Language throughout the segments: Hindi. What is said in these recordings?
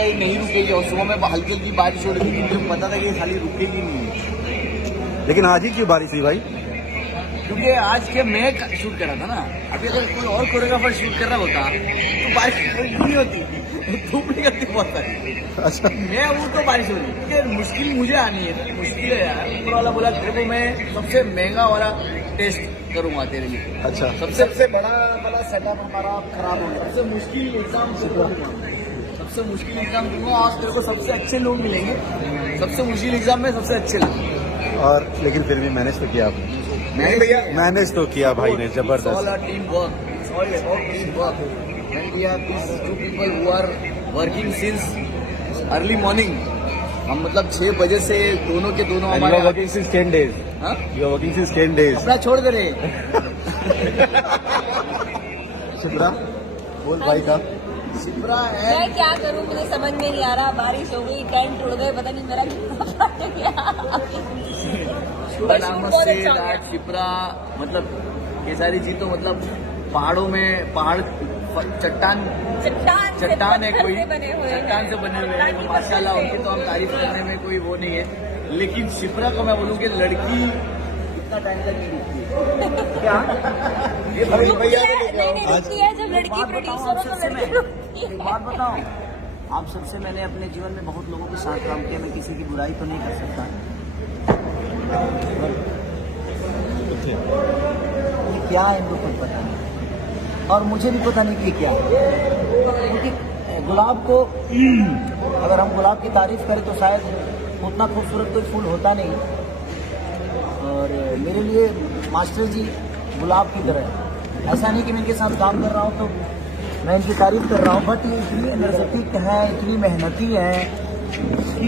था ये नहीं रुकेगी, और सुबह में हल्की हल्की बारिश हो रही थी, मुझे पता था कि ये खाली रुकेगी नहीं। लेकिन आज ही क्यों बारिश हुई भाई? क्योंकि आज के मैं शूट कर रहा था ना, अभी अगर कोई और कोरियोग्राफर शूट कर रहा होता तो बारिश नहीं होती, धूप निकलती बहुत सारी। अच्छा, मैं वो तो बारिश हो रही, क्योंकि मुश्किल मुझे आनी है, मुश्किल है यार। ऊपर वाला बोला तेरे को मैं सबसे महंगा वाला टेस्ट करूंगा तेरे लिए। अच्छा, सबसे बड़ा वाला सेटअप हमारा खराब हो गया, सबसे मुश्किल एग्जाम सबसे मुश्किल एग्जाम दूंगा, और तेरे को सबसे अच्छे लोग मिलेंगे, सबसे मुश्किल एग्जाम में सबसे अच्छे लोग। और लेकिन फिर भी मैनेज तो किया आपने। मैनेज तो किया भाई ने, जबरदस्त। Team work, team work, and we have these two people who are working since early morning. हम मतलब 6 बजे से दोनों के दोनों हमारे वर्किंग सिंस 10 days। हाँ? You are working since 10 days। अपना छोड़ दे रहे। शिप्रा बोल भाई का। शिप्रा है, मैं क्या करूं, मुझे समझ में नहीं आ रहा। बारिश हो गई, टेंट उड़ गए, पता नहीं मेरा कितना फट गया। शिप्रा मतलब केसारी जी तो मतलब पहाड़ों में पहाड़ चट्टान है, कोई चट्टान से बने हुए हैं, माशाल्लाह उनकी तो हम तारीफ करने में कोई वो नहीं है। लेकिन शिप्रा को मैं बोलूँ कि लड़की इतना टाइम तक नहीं रुकती क्या? ये भैया है जब लड़की प्रोड्यूसर हो तो लड़की। एक बात बताओ, आप सबसे मैंने अपने जीवन में बहुत लोगों के साथ काम किया, मैं किसी की बुराई तो नहीं कर सकता। ये क्या है इनको कुछ पता नहीं, और मुझे भी पता नहीं कि क्या है। क्योंकि गुलाब को अगर हम गुलाब की तारीफ करें तो शायद उतना खूबसूरत कोई फूल होता नहीं, और मेरे लिए मास्टर जी गुलाब की तरह है। ऐसा नहीं कि मैं इनके साथ काम कर रहा हूँ तो मैं इनकी तारीफ कर रहा हूँ, बट ये इतनी एनर्जेटिक है, इतनी मेहनती है कि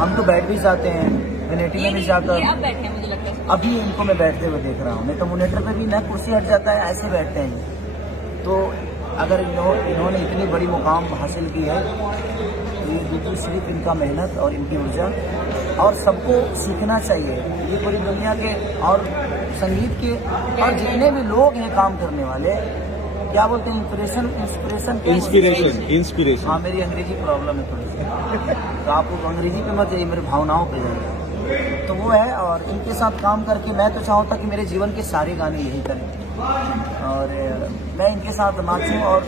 हम तो बैठ भी जाते हैं मिनेटी में भी जाकर। मुझे लगता है अभी इनको मैं बैठते हुए देख रहा हूँ, नहीं तो मोनिटर पे भी ना कुर्सी हट जाता है, ऐसे बैठते हैं। तो अगर इन्होंने इतनी बड़ी मुकाम हासिल की है तो ये बिल्कुल सिर्फ इनका मेहनत और इनकी ऊर्जा, और सबको सीखना चाहिए। ये पूरी दुनिया के और संगीत के और जितने भी लोग हैं काम करने वाले, क्या बोलते हैं, इंस्पिरेशन। हाँ, मेरी अंग्रेजी प्रॉब्लम है थोड़ी सी, तो आप अंग्रेजी पे मत जाइए, मेरे भावनाओं पे जाइए। तो वो है, और इनके साथ काम करके मैं तो चाहता कि मेरे जीवन के सारे गाने यही करें, और मैं इनके साथ नाचूं, और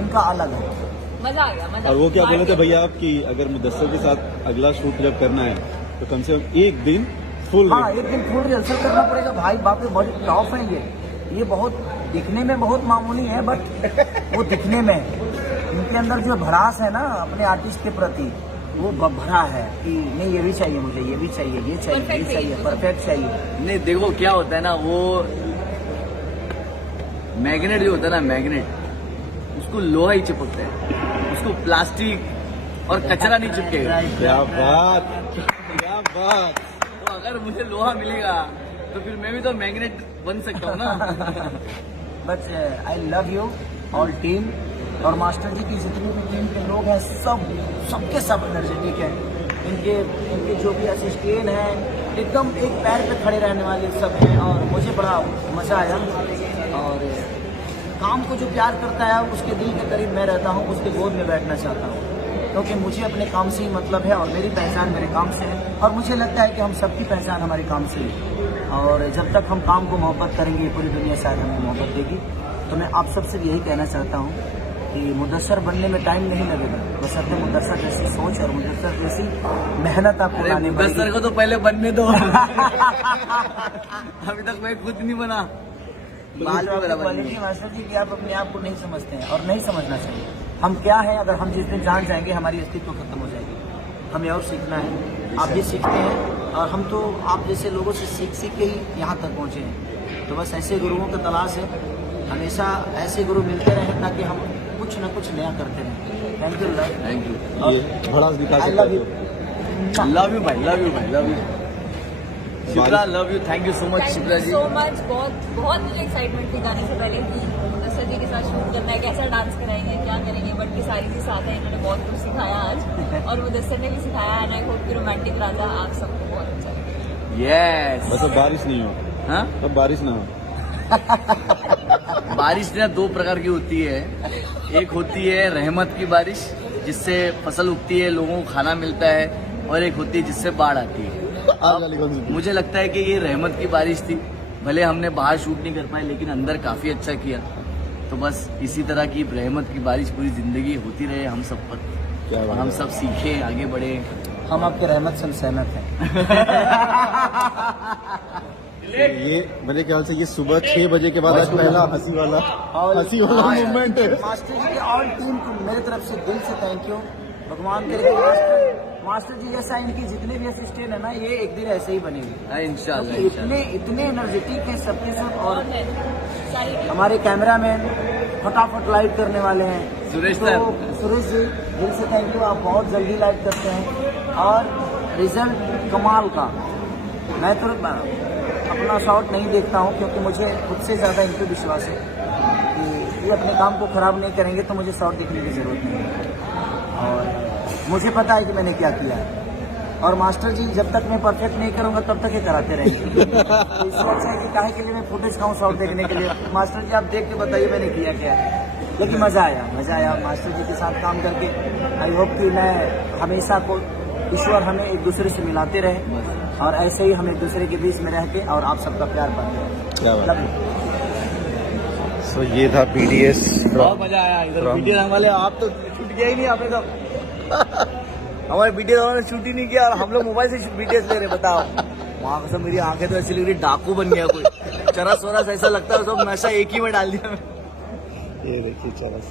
इनका अलग है, मजा आ गया। और वो क्या बोले थे भैया आप कि अगर मुदस्सर के साथ अगला शूट जब करना है तो कम से कम एक दिन फुल, हाँ एक दिन फुल रिहर्सल करना पड़ेगा भाई। बाप रे, बड़ी टॉप है ये बहुत दिखने में बहुत मामूली है, बट वो दिखने में इनके अंदर जो भड़ास है ना अपने आर्टिस्ट के प्रति, वो भरा है कि नहीं ये भी चाहिए मुझे, ये भी चाहिए, ये चाहिए, ये चाहिए, परफेक्ट चाहिए। नहीं देखो क्या होता है ना, वो मैग्नेट जो होता है ना, मैग्नेट उसको लोहा ही चिपकता है, उसको प्लास्टिक और कचरा नहीं चिपकेगा। क्या बात, क्या बात। तो अगर मुझे लोहा मिलेगा तो फिर मैं भी तो मैग्नेट बन सकता हूँ ना। But I love you all team, और मास्टर जी की जितने भी टीम के लोग हैं सबके सब एनर्जेटिक हैं। इनके जो भी असिस्टेंट हैं एकदम एक पैर पे खड़े रहने वाले सब हैं, और मुझे बड़ा मजा आया। और काम को जो प्यार करता है उसके दिल के करीब मैं रहता हूँ, उसके गोद में बैठना चाहता हूँ, क्योंकि मुझे अपने काम से ही मतलब है, और मेरी पहचान मेरे काम से है, और मुझे लगता है कि हम सबकी पहचान हमारे काम से है। और जब तक हम काम को मोहब्बत करेंगे पूरी दुनिया शायद हमको मोहब्बत देगी। तो मैं आप सबसे यही कहना चाहता हूँ कि मुदस्सर बनने में टाइम नहीं लगेगा, बस अपने मुदस्सर जैसी सोच और मुदस्सर जैसी मेहनत आपको लाने पड़ेगी। मुदस्सर को तो पहले बनने दो। अभी तक मैं खुद नहीं बना। मास्टर जी कि आप अपने आप को नहीं समझते हैं, और नहीं समझना चाहिए। हम क्या है, अगर हम जिस दिन जान जाएंगे हमारी अस्तित्व खत्म हो जाएगी। हमें और सीखना है, आप भी सीखते हैं, और हम तो आप जैसे लोगों से सीख के ही यहाँ तक पहुँचे हैं। तो बस ऐसे गुरुओं की तलाश है, हमेशा ऐसे गुरु मिलते रहे ताकि हम कुछ न कुछ नया करते रहें। Thank you, thank you, I love you, love you भाई, लव यू भाई, love you Shipra, love you, thank you so much Shipra ji. So much, बहुत मुझे एक्साइटमेंट थी गाने से पहले कि मुदस्सर जी के साथ शूट करना है, कैसा डांस कराएंगे, क्या करेंगे, बट की सारी चीज साथ है, इन्होंने बहुत कुछ सिखाया आज, और मुदस्सर ने भी सिखाया, एंड आई होप कि रोमांटिक राजा आप सबको बहुत अच्छा लगे। यस, बस अब बारिश नहीं हो, हाँ अब बारिश ना हो। बारिश ना 2 प्रकार की होती है, एक होती है रहमत की बारिश, जिससे फसल उगती है, लोगों को खाना मिलता है, और एक होती है जिससे बाढ़ आती है। आग वाली कौन सी थी? मुझे लगता है कि ये रहमत की बारिश थी। भले हमने बाहर शूट नहीं कर पाए, लेकिन अंदर काफी अच्छा किया। तो बस इसी तरह की रहमत की बारिश पूरी जिंदगी होती रहे हम सब पर, क्या और बात हम है। सब सीखें, आगे बढ़े। हम आपके रहमत से सहमत हैं। ये मेरे ख्याल से ये सुबह 6 बजे के बाद आज पहला हंसी वाला मूवमेंट है। मास्टर जी की ऑल टीम को मेरी तरफ से दिल से थैंक यू। भगवान करे कि मास्टर जी जैसा इनकी जितने भी असिस्टेंट है ना, ये एक दिन ऐसे ही बनेंगे। इंशाल्लाह, क्योंकि इंशाल्लाह। इतने एनर्जेटिक है सबके सब। और सारी हमारे कैमरामैन फटाफट लाइव करने वाले हैं सुरेश तो सर। सुरेश जी दिल से थैंक यू। आप बहुत जल्दी लाइव करते हैं और रिजल्ट कमाल का। मैं तो अपना शॉट नहीं देखता हूं, क्योंकि मुझे खुद से ज़्यादा इन पर विश्वास है कि ये अपने काम को ख़राब नहीं करेंगे, तो मुझे शॉट देखने की ज़रूरत नहीं है। और मुझे पता है कि मैंने क्या किया है। और मास्टर जी जब तक मैं परफेक्ट नहीं करूंगा तब तक ये कराते रहेंगे। तो इससे अच्छा है कि काहे के लिए मैं फुटेज खाऊं शॉट देखने के लिए। मास्टर जी आप देख के बताइए मैंने किया क्या है। लेकिन मज़ा आया मास्टर जी के साथ काम करके। आई होप कि मैं हमेशा को ईश्वर हमें एक दूसरे से मिलाते रहे, और ऐसे ही हम एक दूसरे के बीच में रह के और आप सबका प्यार पाते हैं। क्या बात Love you. सो ये था BDS। बहुत मजा आया इधर। बीटीएस वाले आप तो शूट किया ही नहीं आपने तो। हमारे बीटीएस वालों ने शूट ही नहीं किया, और हम लोग मोबाइल से बीटीएस ले रहे। बताओ, वहाँ से मेरी आंखें तो ऐसी लग रही डाकू बन गया कोई। चरस वरस ऐसा लगता है सब नशा एक ही में डाल दिया। ये देखिए चरस।